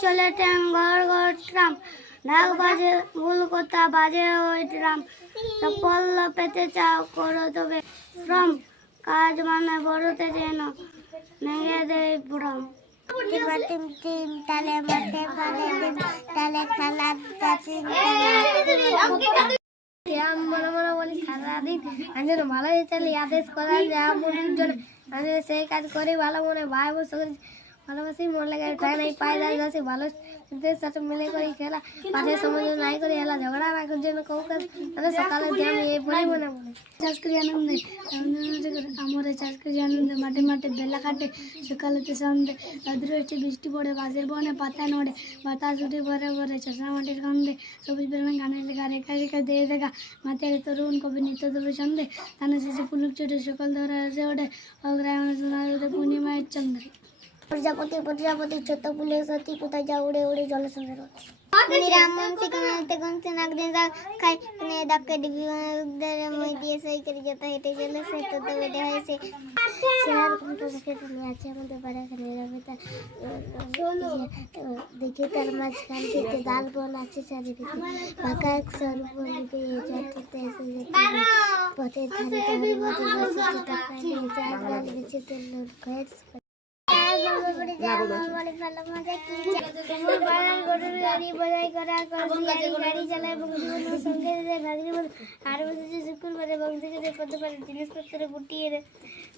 চলে ট্রেন ঘর ঘর ট্রাম, ঢাক বাজে ভুল কথা বাজে ওই ড্রাম, সাফল্য পেতে চাও করো তবে শ্রম, কাজ মানে বড়তে যেন ভেঙে দেয় ভ্রম। তালে মাঠে ফলে দিন তালে খেলার কাছে আমি মনে মনে বলি সারাদিন আমি যেন ভালো চলে আদেশ করার জন্য আমি সেই কাজ করি ভালো মনে ভাই বসে করি ভালোবাসি মন লাগে ট্রেন এই পায়ে দাঁড়িয়ে আছে ভালো সাথে মিলে করি খেলা পাশে সময় নাই করে এলা ঝগড়া রাখার জন্য কেউ কাজ তাহলে সকালে আমি এই বলে মনে মনে চাষ করি আনন্দে আমার চাষ করি আনন্দে মাঠে মাঠে বেলা কাটে সকালেতে সন্ধে রাত্রে হচ্ছে বৃষ্টি পড়ে বাসের বনে পাতা নড়ে বাতাস উঠে ভরে ভরে চষা মাটির গন্ধে সবুজ বেরোনো গানের লেখা রেখা রেখা দিয়ে দেখা মাথায় তরুণ কবি নিত্য দেবে সন্ধে ধানে শেষে পুলুক চটে সকাল ধরে আসে ওঠে অগ্রায়ণে সোনার পূর্ণিমায়ের চন্দ্রে প্রজাপতি প্রজাপতি ছোট ফুলের সতী কোথায় যা উড়ে উড়ে জলে সঙ্গে রামন সেখানে গংসে নাক দিয়ে খাই ডাকে ডিবিদের মই দিয়ে সই করে যেতে হেঁটে গেলে সে তো বেটে হয়েছে শেয়ার কোনটা দেখে তুমি আছে আমাদের পাড়া এখানে যাবে তা দেখি তার মাঝখান থেকে ডাল বন আছে চারিদিকে ফাঁকা এক স্বরূপ বলিতে যাত্রীতে এসে যেতে পথের ধারে ধারে মধ্যে বসে টাকা নিয়ে চার ডাল বেঁচে তেল খয়ের জিনিসপত্র গুটিয়ে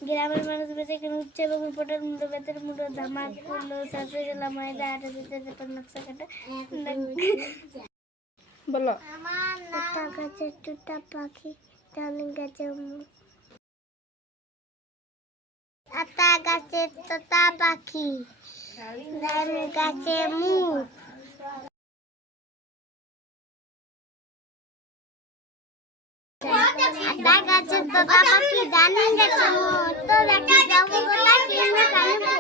গ্রামের মানুষ বেঁচে কিনে উঠছে এবং ফোটার মুঠো বেতের মুঠো ধামাক করলো শাশুড়ি গেলাম ময়দা আটা দিতে নকশা কাটা বলো আমার গাছের টুটা পাখি ডালিম গাছের আতা গাছে তোতা পাখি ডালিম গাছে মুখ আতা গাছে তোতা পাখি ডালিম গাছে মুখ তো দেখি যাবো কোথায় কিনে কানবো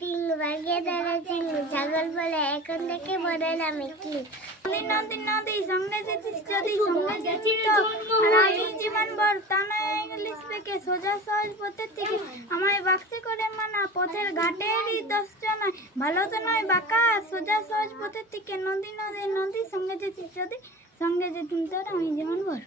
টিং বাগে দাঁড়া চিং ছাগল বলে এখন থেকে বড় নামে কি নদী নদী সঙ্গে যেতিস যদি সঙ্গে যেতিস তো আর আমি জীবন ভর তা নয় ইংলিশ থেকে সোজা সহজ পথের থেকে আমায় বাক্সে করে মানা পথের ঘাটেরই দশটা নয় ভালো তো নয় বাঁকা সোজা সহজ পথের থেকে নদী নদী নদী সঙ্গে যেতিস যদি সঙ্গে যেতিস তোর আমি জীবন ভর